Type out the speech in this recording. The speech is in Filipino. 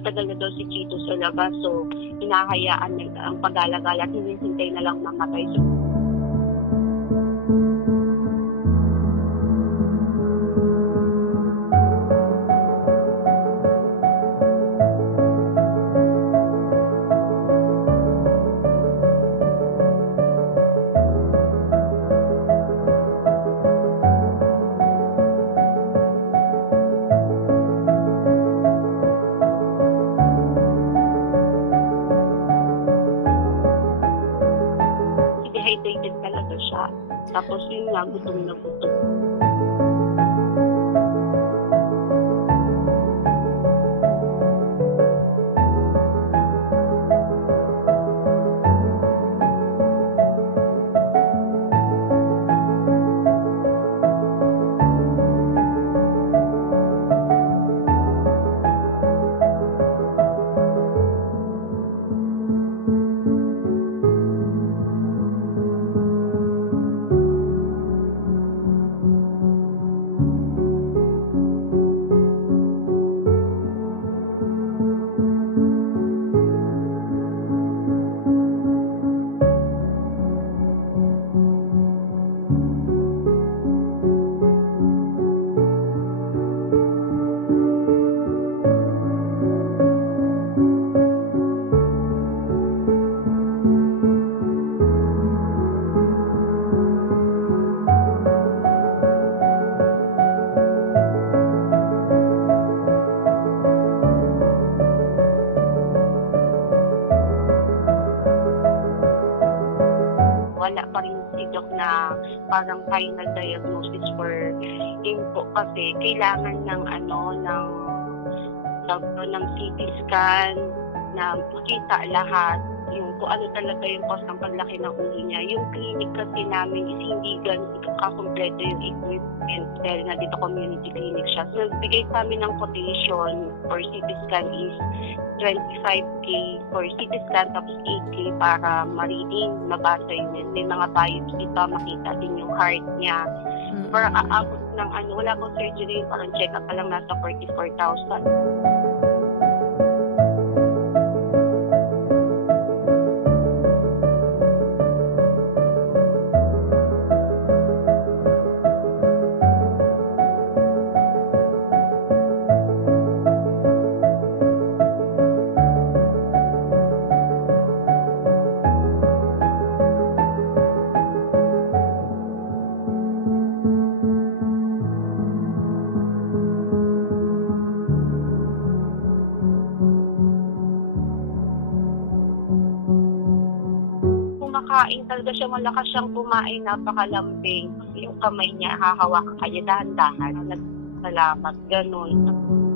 matagal na daw si Chito sa labas. So, hinahayaan na ang pag-alagala at hinihintay na lang mamatay. So, dehydrated talaga siya. Tapos yun nga, gutom na gutom. Wala pa rin si Doc na parang final diagnosis for him po kasi kailangan ng ng CT scan na makita lahat yung kung ano talaga yung cause ng paglaki ng ulo niya. Yung clinic kasi namin is hindi ganun kakompleto yung equipment dahil nga dito community clinic siya. So, nagbigay sa amin ng quotation for CT scan is 25K for CT scan tapos 8K para ma-reading, mabasa yun. May mga biopsy pa, makita din yung heart niya. Para aabot ng wala pong surgery, parang check-up pa lang nasa 44,000. Kumakain talaga siya, malakas siyang kumain, napakalambing. Yung kamay niya, hahawakan kanya dahan-dahan. Salamat, ganun.